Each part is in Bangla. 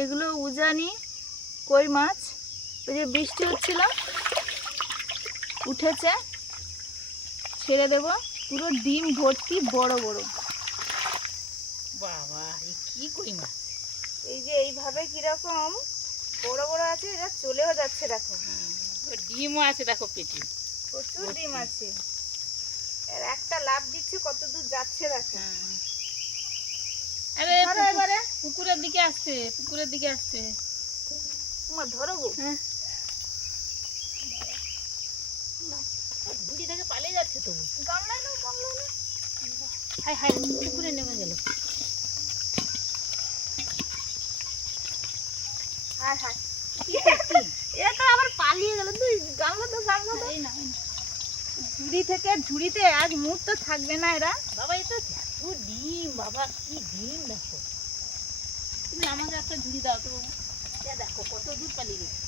এগুলো উজানি কই মাছ? ওই যে বৃষ্টি হচ্ছিল উঠেছে ছেড়ে দেব। পুরো ডিম ভর্তি বড় বড়। বাবা কি কই মাছ? এই যে এইভাবে কীরকম বড় বড় আছে এটা চলেও যাচ্ছে দেখো। ডিমও আছে দেখো পেটে। প্রচুর ডিম আছে। আর একটা লাভ দিচ্ছে কত দূর যাচ্ছে দেখো আরে ধরো পুকুর- এবারে পুকুরের দিকে আসছে পুকুরের দিকে আসছে। তোমার ধরো গো। হ্যাঁ। ঝুড়ি থেকে পালিয়ে যাচ্ছে তো। হাই হাই পুকুরে নেমে গেল। আবার পালিয়ে গেল তুই গামলা তো গামলা তো না। ঝুড়ি থেকে ঝুড়িতে এক মুহূর্ত থাকবে না এরা। বাবা এটা এত ডিম বাবা কি ডিম দেখো। তুমি আমাকে একটা ঝুড়ি দাও তো দেখো কত দূর পালিয়ে গেছে।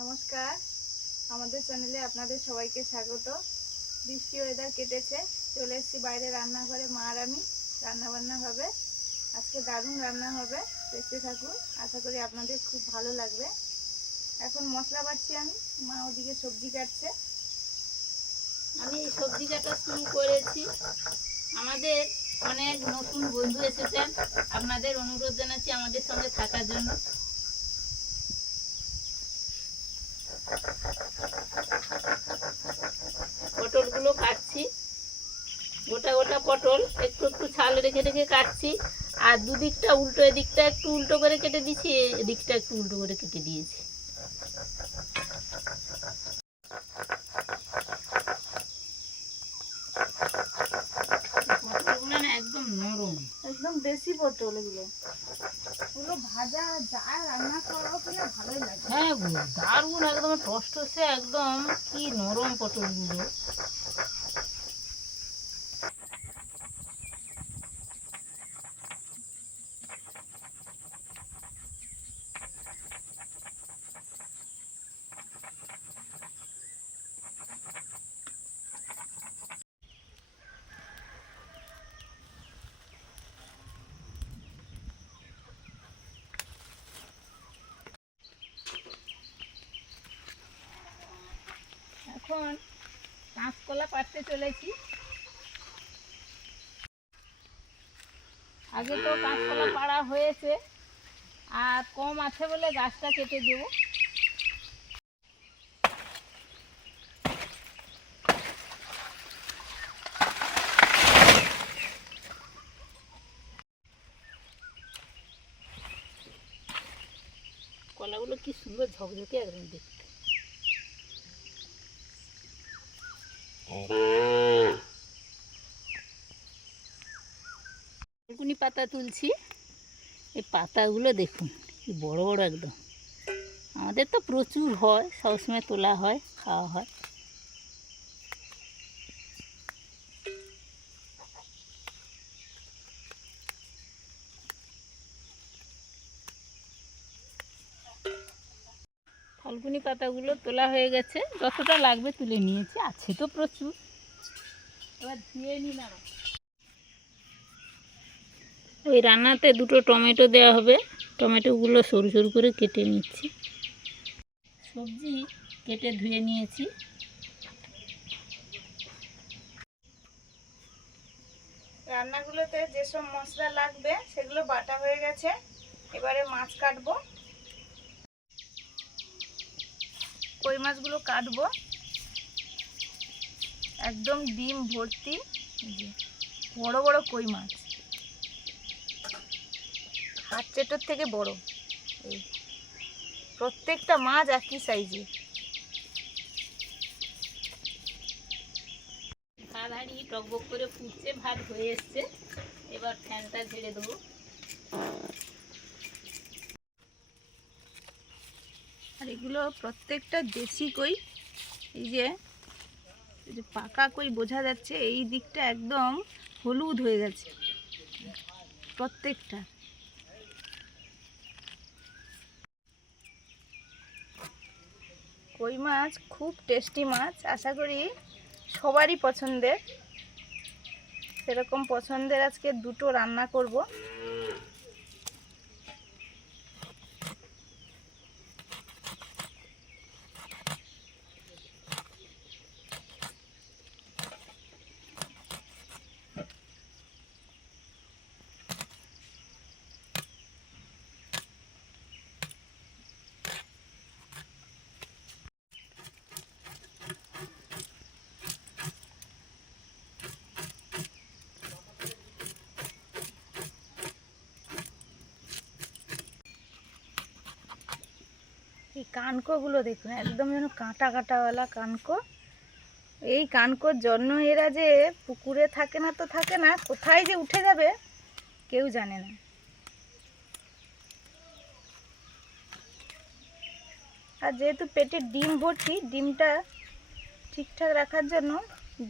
নমস্কার, আমাদের চ্যানেলে আপনাদের সবাইকে স্বাগত। বৃষ্টি ওয়েদার কেটেছে, চলে এসেছি বাইরে রান্নাঘরে। মা আর আমি রান্না বান্না হবে। আজকে দারুণ রান্না হবে, দেখতে থাকুন। আশা করি আপনাদের খুব ভালো লাগবে। এখন মশলা বাটছি আমি, মা ওদিকে সবজি কাটছে। আমি এই সবজি কাটা শুরু করেছি। আমাদের অনেক নতুন বন্ধু এসেছেন। আপনাদের অনুরোধ জানাচ্ছি আমাদের সঙ্গে থাকার জন্য। পটলগুলো কাটছি। গোটা গোটা পটল, একটু একটু ছাল রেখে রেখে কাটছি। আর দুদিকটা উল্টো, এদিকটা একটু উল্টো করে কেটে দিচ্ছি এদিকটা একটু উল্টো করে কেটে দিয়েছি পটলগুলো না একদম নরম একদম দেশি পটল এগুলো এগুলো ভাজা, যা রান্না করো কিনা ভালোই লাগে। হ্যাঁ দারুণ একদম টস টসে একদম, কি নরম পটলগুলো। এখন কাঁচকলা পাড়তে চলেছি। আগে তো কাঁচকলা পাড়া হয়েছে, আর কম আছে বলে গাছটা কেটে দেবো। কলাগুলো কি সুন্দর ঝকঝকে একদম দেখতে। বেগুনি পাতা তুলছি। এই পাতাগুলো দেখুন বড় বড় একদম। আমাদের তো প্রচুর হয়, সবসময় তোলা হয়, খাওয়া হয় ফাল্গুনি পাতাগুলো তোলা হয়ে গেছে। যতটা লাগবে তুলে নিয়েছি, আছে তো প্রচুর। এবার ধুয়ে নিলাম ওই রান্নাতে দুটো টমেটো দেওয়া হবে। টমেটোগুলো সরু সরু করে কেটে নিচ্ছি। সবজি কেটে ধুয়ে নিয়েছি। রান্নাগুলোতে যেসব মশলা লাগবে, সেগুলো বাটা হয়ে গেছে। এবারে মাছ কাটবো। কই মাছগুলো কাটবো। একদম ডিম ভর্তি। বড় বড় কই মাছ। হাত চেটোর থেকে বড়। এই, প্রত্যেকটা মাছ একই সাইজে টকবক করে ফুটছে, ভাত হয়ে এসছে। এবার ফ্যানটা ঝেড়ে দেবো। আর এগুলো প্রত্যেকটা দেশি কই। এই যে পাকা কই বোঝা যাচ্ছে, এই দিকটা একদম হলুদ হয়ে গেছে। প্রত্যেকটা। কই মাছ, খুব টেস্টি মাছ, আশা করি সবারই পছন্দের। সেরকম পছন্দের আজকে দুটো রান্না করব। কানকোগুলো দেখুন, একদম যেন কাঁটা কাঁটাওয়ালা কানকো। এই কানকোর জন্য এরা যে পুকুরে থাকে না তো থাকে না, কোথায় যে উঠে যাবে কেউ জানে না। আর যেহেতু পেটে ডিম ভর্তি, ডিমটা ঠিকঠাক রাখার জন্য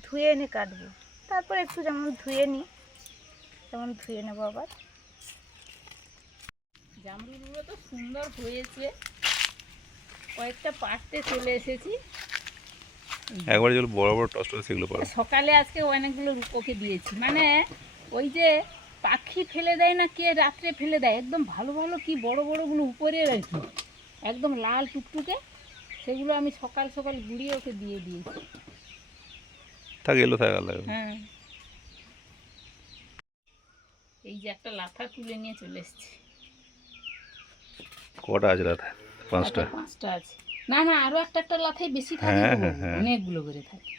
ধুয়ে এনে কাটবো। তারপর একটু যেমন ধুয়ে নিই, তেমন ধুয়ে নেব আবার। জামরুলগুলো তো সুন্দর হয়েছে। কয়েকটা পাড়তে চলে এসেছি। একবারে যেগুলো বড় বড় টস্ট সেগুলো পারো। সকালে আজকে অনেকগুলো রূপকে দিয়েছি। মানে ওই যে পাখি ফেলে দেয় না কে রাত্রে ফেলে দেয় একদম ভালো ভালো কি বড় বড়গুলো উপরে আর কি একদম লাল টুকটুকে সেগুলো আমি সকাল সকাল গুড়িয়ে ওকে দিয়ে দিয়েছি। থাক এলো থাক হ্যাঁ। এই যে একটা লাথা তুলে নিয়ে চলে এসেছি। কটা আছে রাত পাঁচটা। পাঁচটা আছে। না না আরও একটা একটা লাথাই বেশি থাকে হ্যাঁ, হ্যাঁ, হ্যাঁ। অনেকগুলো করে থাকে।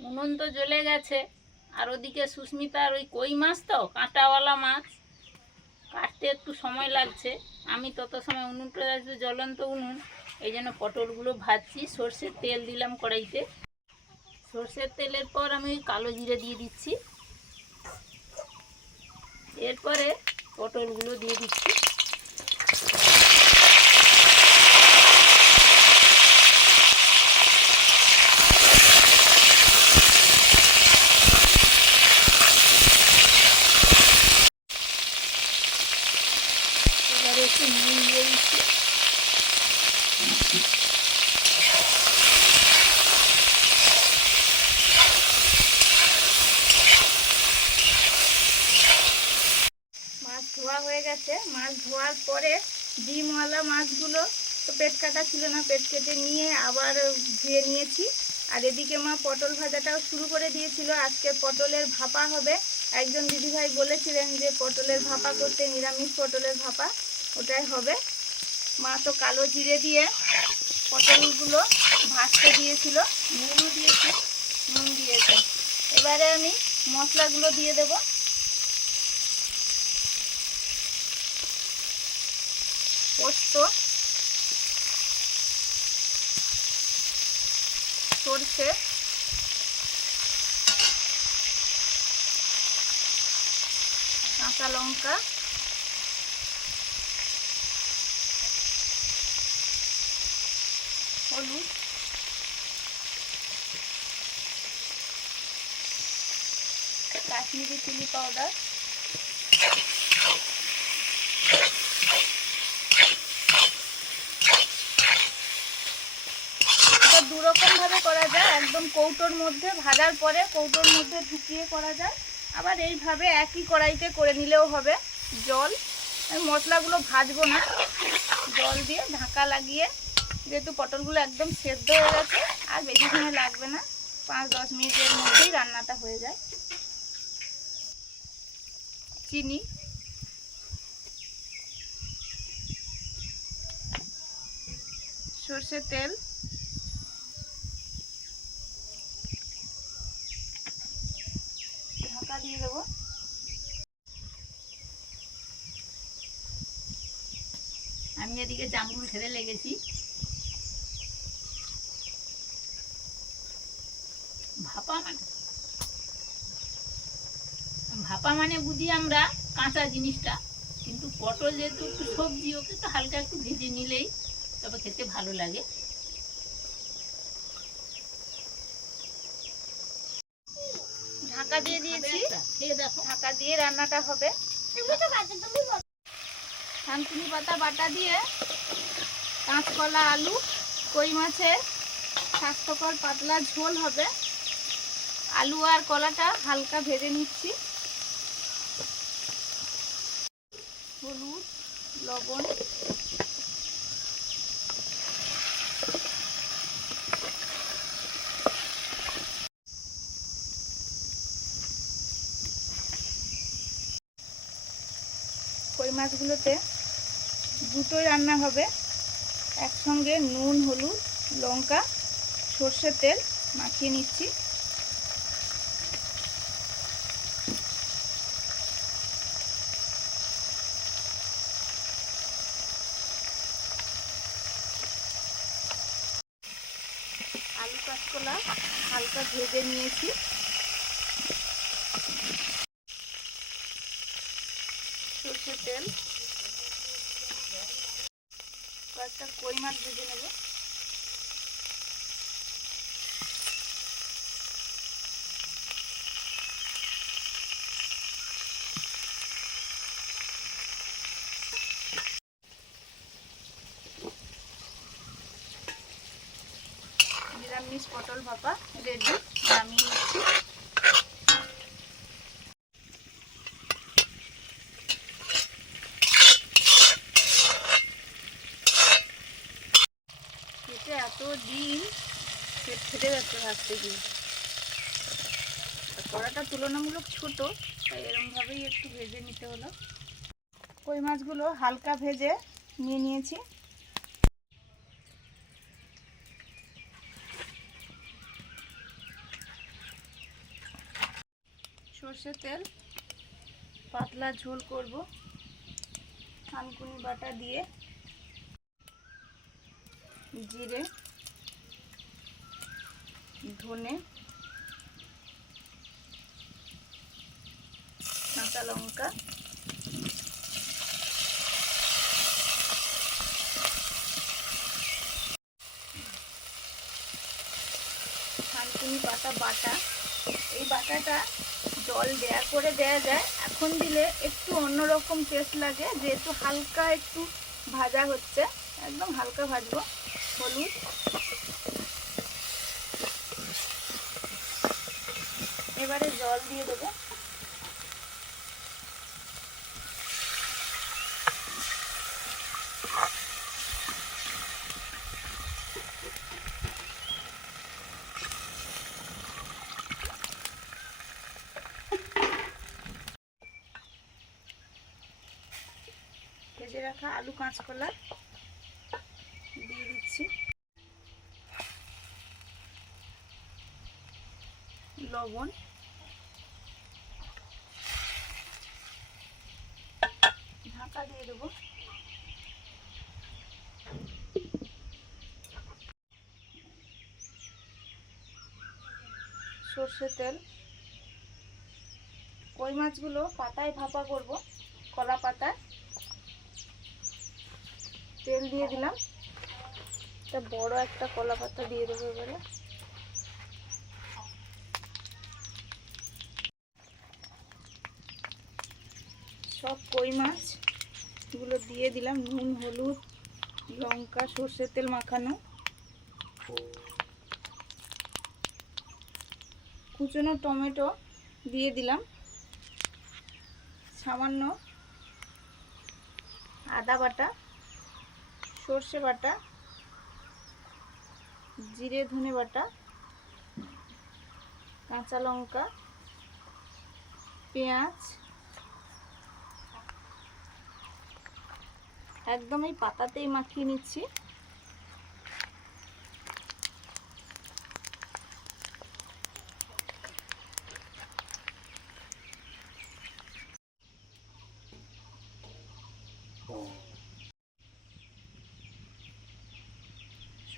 উনুন তো জ্বলে গেছে। আর ওদিকে সুস্মিতার ওই কই মাছ তো? কাঁটাওয়ালা মাছ। কাটতে একটু সময় লাগছে। আমি তত সময় উনুনটা আছে জ্বলন্ত উনুন এই জন্য পটলগুলো ভাজছি। সর্ষের তেল দিলাম কড়াইতে। সর্ষের তেলের পর আমি ওই কালো জিরে দিয়ে দিচ্ছি। এরপরে পটলগুলো দিয়ে দিচ্ছি। এবারে একটু নুন দিয়ে দিচ্ছি মাছ ধোয়া হয়ে গেছে মাছ ধোয়ার পরে ডিমওয়ালা মাছগুলো তো পেট কাটা ছিল না, পেট কেটে নিয়ে আবার ধুয়ে নিয়েছি। আর এদিকে মা পটল ভাজাটাও শুরু করে দিয়েছিল। আজকে পটলের ভাপা হবে। একজন দিদিভাই বলেছিলেন যে পটলের ভাপা করতে নিরামিষ পটলের ভাপা, ওটাই হবে। মা তো কালো জিরে দিয়ে পটলগুলো ভাজতে দিয়েছিল, নুনও দিয়েছি, নুন দিয়েছে। এবারে আমি মশলাগুলো দিয়ে দেবো। পোস্ত সরষে কাঁচা লঙ্কা হলুদ কাশ্মীরি চিলি পাউডার এটা দুরকম ভাবে করা যায় একদম কৌটোর মধ্যে ভাজার পরে কৌটোর মধ্যে ঢুকিয়ে করা যায়। আবার এইভাবে একই কড়াইতে করে নিলেও হবে জল। আমি মশলাগুলো ভাজবো না। জল দিয়ে ঢাকা লাগিয়ে যেহেতু পটলগুলো একদম সেদ্ধ হয়ে গেছে, আর বেশি সময় লাগবে না। পাঁচ দশ মিনিটের মধ্যেই রান্নাটা হয়ে যায়। চিনি। সর্ষের তেল ঢাকা দিয়ে দেবো। আমি এদিকে জামরুল ছেড়ে লেগেছি। ভাপা মানে? ভাপা মানে বুঝি আমরা কাঁচা জিনিসটা, কিন্তু পটল যেহেতু একটু সবজি, ওকে তো হালকা একটু ভেজে নিলেই তবে খেতে ভালো লাগে ঢাকা দিয়ে দিয়েছি খেয়ে দেখো ঢাকা দিয়ে রান্নাটা হবে। থানকুনি পাতা বাটা দিয়ে কাঁচকলা আলু কই মাছের স্বাস্থ্যকর পাতলা ঝোল হবে। আলু আর কলাটা হালকা ভেজে নিচ্ছি। হলুদ লবণ মাছগুলোতে দুটো রান্না হবে। একসঙ্গে নুন হলুদ লঙ্কা সর্ষের তেল মাখিয়ে নিচ্ছি আলু কাঁচকলা হালকা ভেজে নিয়েছি সর্ষের তেল কয়েকটা কই মাছ ভেজে নেব নিরামিষ পটল ভাপা রেডি নামিয়ে নিচ্ছি খেতে এত দিন পেট ফেটে যাচ্ছে ভাবতে গিয়ে আর কড়াটা তুলনামূলক ছোট তাই এরমভাবেই একটু ভেজে নিতে হলো। কই মাছগুলো হালকা ভেজে নিয়ে নিয়েছি। সর্ষের তেল, পাতলা ঝোল করব। থানকুনি বাটা দিয়ে জিরে, ধনে কাঁচা লঙ্কা। থানকুনি পাতা বাটা। এই বাটাটা জল দেয়া করে দেয়া যায়। এখন দিলে একটু অন্যরকম টেস্ট লাগে, যেহেতু হালকা একটু ভাজা হচ্ছে। একদম হালকা ভাজবো। হলুদ। এবারে জল দিয়ে দেবো ভেজে রাখা আলু কাঁচকলা দিয়ে দিচ্ছি। লবণ। ঢাকা দিয়ে দেবো। সর্ষে তেল। কই মাছগুলো পাতায় ভাপা করব, কলা পাতায়। তেল দিয়ে দিলাম। একটা বড় একটা কলা পাতা দিয়ে দেবো এবারে। সব কই মাছগুলো দিয়ে দিলাম, নুন, হলুদ, লঙ্কা, সর্ষের তেল মাখানো। কুচনো টমেটো দিয়ে দিলাম। সামান্য আদা বাটা। সর্ষে বাটা জিরে ধনে বাটা কাঁচা লঙ্কা পেঁয়াজ একদম এই পাতাতেই মাখিয়ে নিচ্ছি।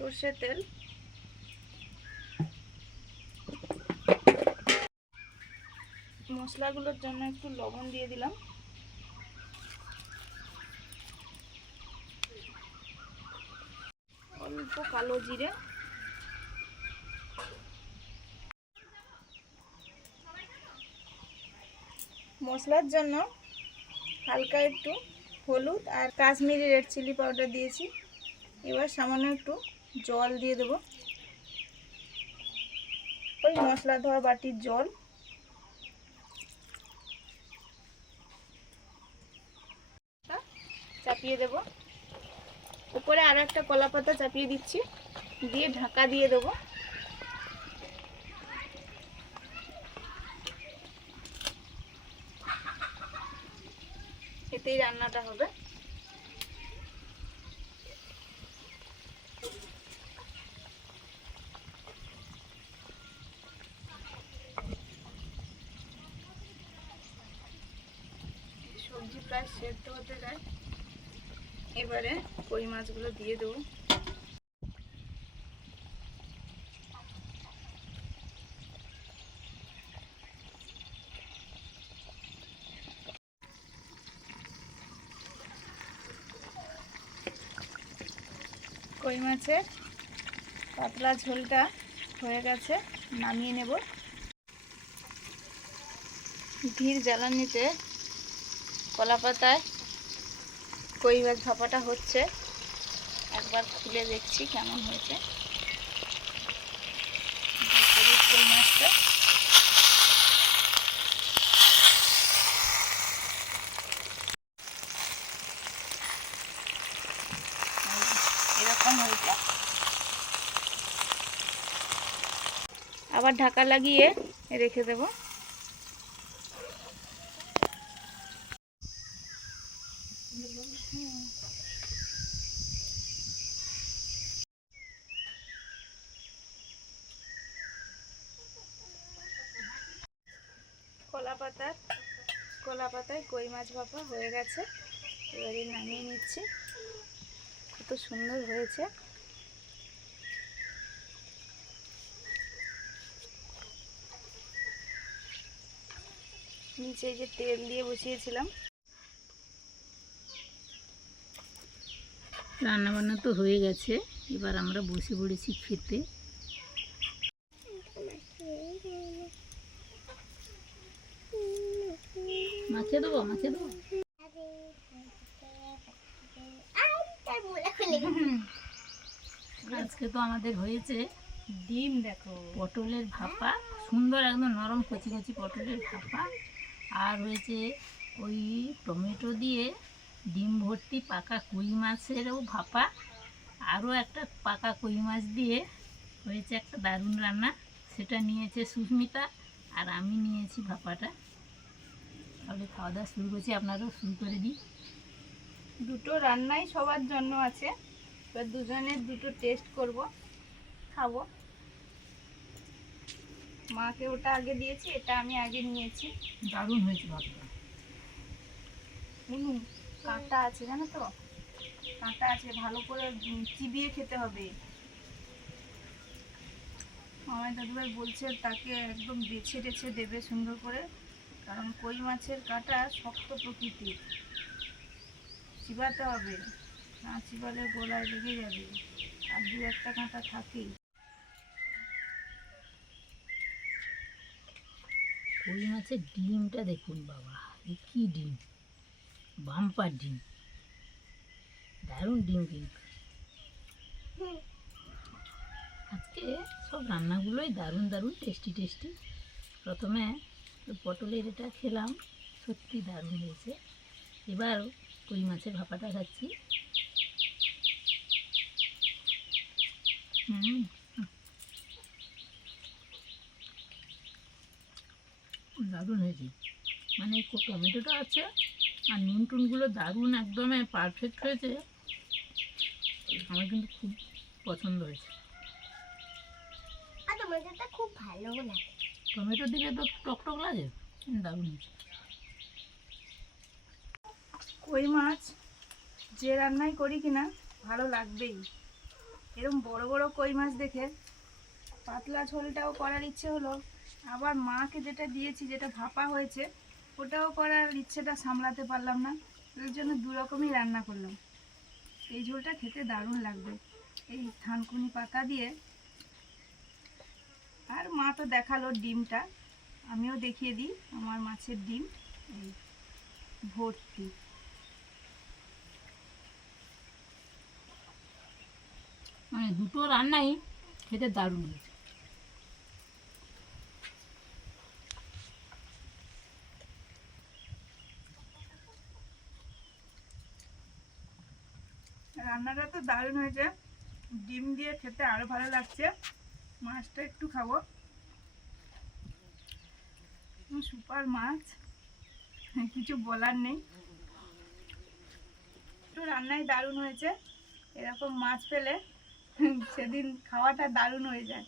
সর্ষের তেল। মশলাগুলোর জন্য একটু লবণ দিয়ে দিলাম। অল্প কালো জিরে। মশলার জন্য হালকা একটু হলুদ আর কাশ্মীরি রেড চিলি পাউডার দিয়েছি। এবার সামান্য একটু জল দিয়ে দেব। ওই মশলা ধোয়া বাটির জল। চাপিয়ে দেব। উপরে আর একটা কলা পাতা চাপিয়ে দিচ্ছি। দিয়ে ঢাকা দিয়ে দেবো। এতেই রান্নাটা হবে সবজি প্রায় সেদ্ধ হতে যায় এবারে কই মাছগুলো দিয়ে দেবো। কই মাছের পাতলা ঝোলটা হয়ে গেছে, নামিয়ে নেব। ধীর জ্বালানিতে কলা পাতায় কই মাছ ভাপাটা হচ্ছে। একবার খুলে দেখছি কেমন হয়েছে। এরকম হয়েছে। আবার ঢাকা লাগিয়ে রেখে দেব কলা পাতার কলা পাতায় কই মাছ ভাপা হয়ে গেছে। এবারে নামিয়ে নিচ্ছি। কত সুন্দর হয়েছে। নিচে যে তেল দিয়ে বসিয়েছিলাম। রান্না বান্না তো হয়ে গেছে। এবার আমরা বসে পড়েছি খেতে। মাছে দেবো মাছে দেবো? আজকে তো আমাদের হয়েছে ডিম, দেখো। পটলের ভাপা, সুন্দর একদম নরম কচি কচি পটলের ভাপা। আর হয়েছে ওই টমেটো দিয়ে ডিম ভর্তি পাকা কুই মাছেরও ভাপা। আরও একটা পাকা কই মাছ দিয়ে হয়েছে একটা দারুণ রান্না। সেটা নিয়েছে সুস্মিতা, আর আমি নিয়েছি ভাপাটা। তাহলে খাওয়া দাওয়া শুরু করছি আপনারাও শুরু করে দিই। দুটো রান্নাই সবার জন্য আছে। এবার দুজনের দুটো টেস্ট করব খাব। মাকে ওটা আগে দিয়েছি এটা আমি আগে নিয়েছি। দারুণ হয়েছে হুম কাঁটা আছে জানো তো? কাঁটা আছে ভালো করে চিবিয়ে খেতে হবে। আমার দাদুভাই বলছে তাকে একদম বেছে টেছে দেবে সুন্দর করে। কারণ কই মাছের কাঁটা শক্ত প্রকৃতির। চিবাতে হবে, না চিবালে গোলায় লেগে যাবে। আর দু একটা কাঁটা থাকেই। কই মাছের ডিমটা দেখুন বাবা, এ কি ডিম? বাম্পার ডিম। দারুণ ডিম কিন্তু। আজকে সব রান্নাগুলোই দারুণ দারুণ, টেস্টি টেস্টি। প্রথমে ওই পটলের এটা খেলাম, সত্যি দারুণ হয়েছে। এবার কই মাছের ভাপাটা খাচ্ছি। দারুণ হয়েছে। মানে টমেটোটা আছে আর নুন টুনগুলো দারুণ একদম পারফেক্ট হয়েছে। আমার কিন্তু খুব পছন্দ হয়েছে। খুব ভালো লাগে। টমেটো দিলে তো টক টক লাগে। দারুণ কই মাছ? যে রান্নাই করি কিনা, ভালো লাগবেই। এরকম বড় বড় কই মাছ দেখে পাতলা ঝোলটাও করার ইচ্ছে হলো। আবার মাকে যেটা দিয়েছি, যেটা ভাপা হয়েছে, ওটাও করার ইচ্ছেটা সামলাতে পারলাম না। এর জন্য দু রকমই রান্না করলাম। এই ঝোলটা খেতে দারুণ লাগবে। এই থানকুনি পাতা দিয়ে আর মা তো দেখাল ডিমটা। আমিও দেখিয়ে দিই আমার মাছের ডিম এই ভর্তি। মানে দুটো রান্নাই খেতে দারুণ হয়েছে। রান্নাটা তো দারুণ হয়েছে। ডিম দিয়ে খেতে আরও ভালো লাগছে। মাছটা একটু খাব। সুপার মাছ। কিছু বলার নেই। একটু রান্নাই দারুণ হয়েছে। এরকম মাছ পেলে সেদিন খাওয়াটা দারুণ হয়ে যায়।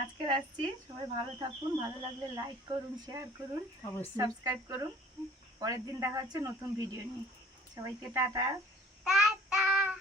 আজকে আসছি। সবাই ভালো থাকুন। ভালো লাগলে লাইক করুন শেয়ার করুন অবশ্যই। সাবস্ক্রাইব করুন। পরের দিন দেখা হচ্ছে নতুন ভিডিও নিয়ে। সবাইকে টাটা। টাটা।